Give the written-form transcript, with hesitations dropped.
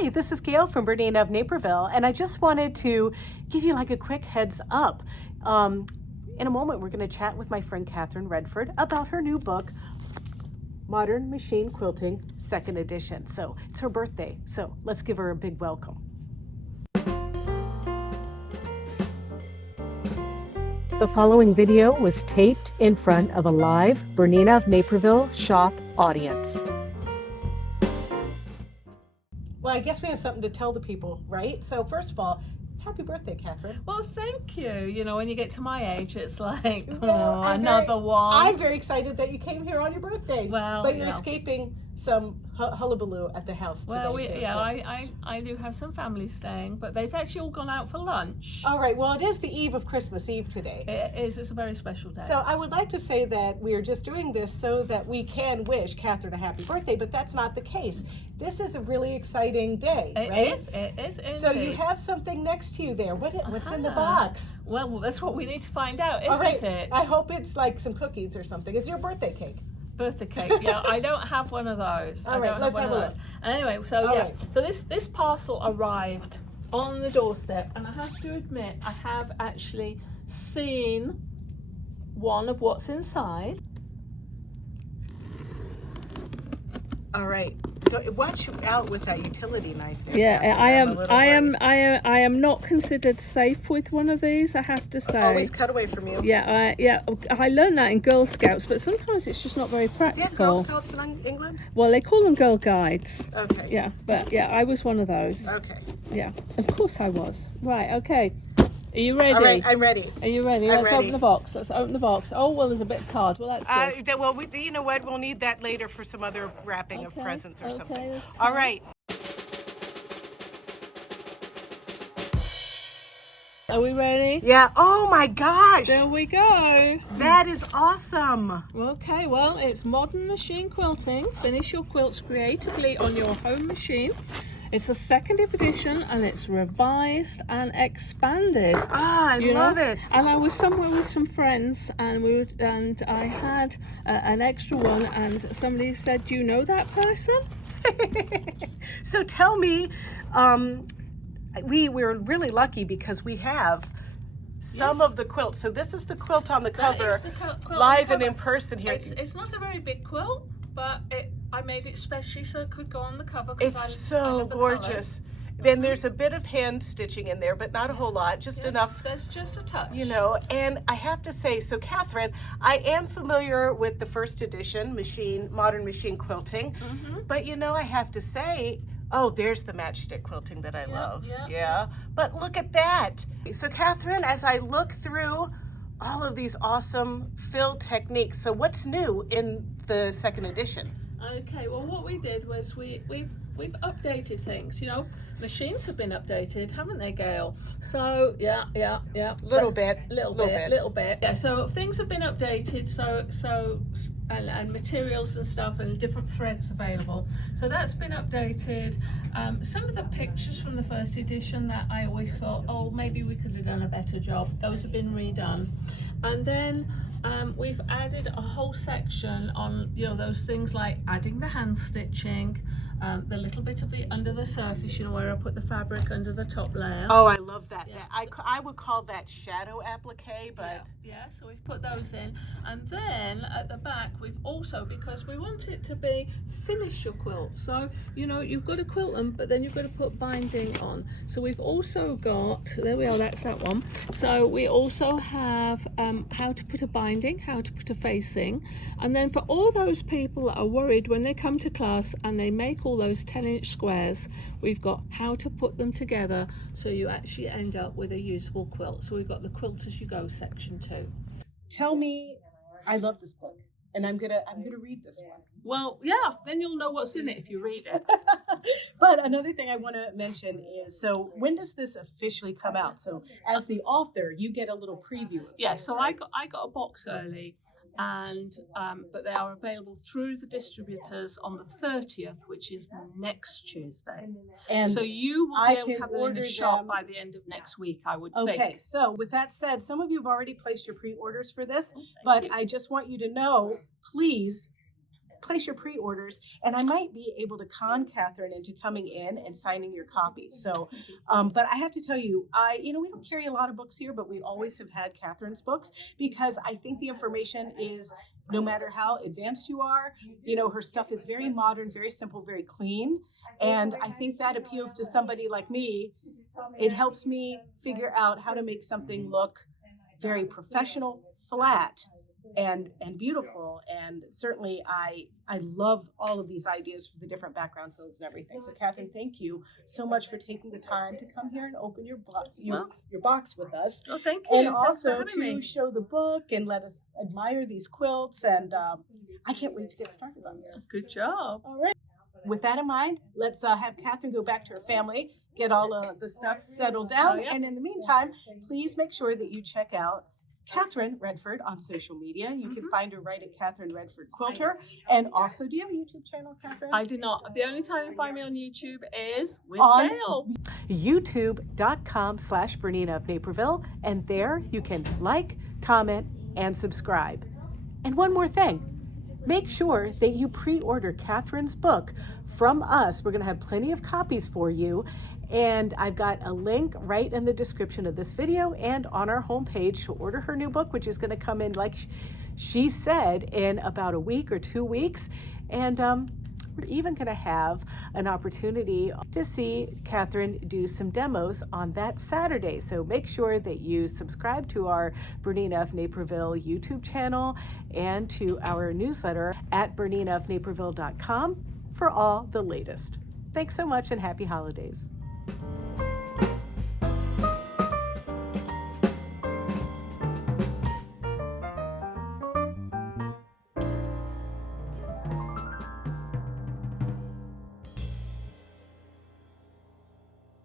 Hi, this is Gayle from BERNINA of Naperville, and I just wanted to give you like a quick heads up. In a moment, we're going to chat with my friend Catherine Redford about her new book, Modern Machine Quilting, 2nd edition. So it's her birthday, so let's give her a big welcome. The following video was taped in front of a live BERNINA of Naperville shop audience. Well, I guess we have something to tell the people, right? So first of all, happy birthday, Catherine. Well, thank you. You know, when you get to my age, it's like, Well, another one. I'm very excited that you came here on your birthday. Well, but you're escaping some hullabaloo at the house today. I do have some family staying, but they've actually all gone out for lunch. All right. Well, it is the eve of Christmas Eve today. It is. It's a very special day. So I would like to say that we are just doing this so that we can wish Catherine a happy birthday, but that's not the case. This is a really exciting day, right? It is indeed. So you have something next to you there. What's in the box? Well, that's what we need to find out, isn't it? I hope it's like some cookies or something. It's your birthday cake. Birthday cake. Yeah, I don't have one of those. All right, let's have a look. Anyway, so this parcel arrived on the doorstep, and I have to admit, I have actually seen one of what's inside. All right. Watch out with that utility knife there. Yeah, I am not considered safe with one of these, I have to say. Always cut away from you. Yeah, I learned that in Girl Scouts, but sometimes it's just not very practical. Do you have Girl Scouts in England? Well, they call them Girl Guides. Okay. Yeah, but yeah, I was one of those. Okay. Yeah, of course I was. Right, okay. Are you ready? All right, I'm ready. Are you ready? Let's open the box. Let's open the box. Oh, well, there's a bit of card. Well, that's good. Well, you know what? We'll need that later for some other wrapping of presents or something. All right. Are we ready? Yeah. Oh my gosh. There we go. That is awesome. Okay, well, it's Modern Machine Quilting. Finish your quilts creatively on your home machine. It's the 2nd edition, and it's revised and expanded. Ah, I love it. And I was somewhere with some friends, and I had an extra one, and somebody said, "Do you know that person?" So tell me, we're really lucky because we have some of the quilts. So this is the quilt on the cover, live and in person here. It's not a very big quilt, but I made it specially so it could go on the cover. It's so gorgeous. Then there's a bit of hand stitching in there, but not a whole lot, just enough. There's just a touch. You know, and I have to say, so Catherine, I am familiar with the 1st edition Modern Machine Quilting, but you know, I have to say, oh, there's the matchstick quilting that I love. Yeah. But look at that. So Catherine, as I look through all of these awesome fill techniques, so what's new in the 2nd edition? Okay, well, what we did was we've updated things. You know, machines have been updated, haven't they, Gayle? So yeah. Little bit. Yeah. So things have been updated. And materials and stuff and different threads available. So that's been updated. Some of the pictures from the 1st edition that I always thought, oh, maybe we could have done a better job. Those have been redone. And then we've added a whole section on, you know, those things like adding the hand stitching, the little bit of the under the surface, you know, where I put the fabric under the top layer. Oh, I love that. Yeah, I would call that shadow applique, but yeah, so we've put those in, and then at the back we've also, because we want it to be finish your quilt, so you know, you've got to quilt them, but then you've got to put binding on. So we've also got, there we are, that's that one. So we also have how to put a binding, how to put a facing, and then for all those people that are worried when they come to class and they make all those 10-inch squares, we've got how to put them together so you actually end up with a usable quilt. So we've got the quilt as you go section 2. Tell me, I love this book, and I'm gonna read this one. Well, yeah, then you'll know what's in it if you read it. But another thing I want to mention is, so when does this officially come out? So as the author, you get a little preview of Yeah, this, so right? I got a box early, and but they are available through the distributors on the 30th, which is next Tuesday. And so you will I be able to can have them in the order shop them. by the end of next week, I would Okay, think. so with that said, some of you have already placed your pre-orders for this, but I just want you to know, please place your pre-orders, and I might be able to con Catherine into coming in and signing your copies. So, but I have to tell you, we don't carry a lot of books here, but we always have had Catherine's books because I think the information is, no matter how advanced you are, her stuff is very modern, very simple, very clean. And I think that appeals to somebody like me. It helps me figure out how to make something look very professional, flat, and beautiful. And certainly I love all of these ideas for the different background fills and everything. So Catherine, thank you so much for taking the time to come here and open your box with us. Oh, thank you. And also to show the book and let us admire these quilts. And I can't wait to get started on this. Good job. All right. With that in mind, let's have Catherine go back to her family, get all the stuff settled down. And in the meantime, please make sure that you check out Catherine Redford on social media. You can find her right at Catherine Redford Quilter. And also, do you have a YouTube channel, Catherine? I do not. The only time you find me on YouTube is with on Gayle. YouTube.com/BERNINA of Naperville. And there you can like, comment, and subscribe. And one more thing. Make sure that you pre-order Catherine's book from us. We're going to have plenty of copies for you. And I've got a link right in the description of this video and on our homepage to order her new book, which is going to come in, like she said, in about a week or 2 weeks. And we're even going to have an opportunity to see Catherine do some demos on that Saturday. So make sure that you subscribe to our BERNINA of Naperville YouTube channel and to our newsletter at BERNINAofNaperville.com for all the latest. Thanks so much and happy holidays.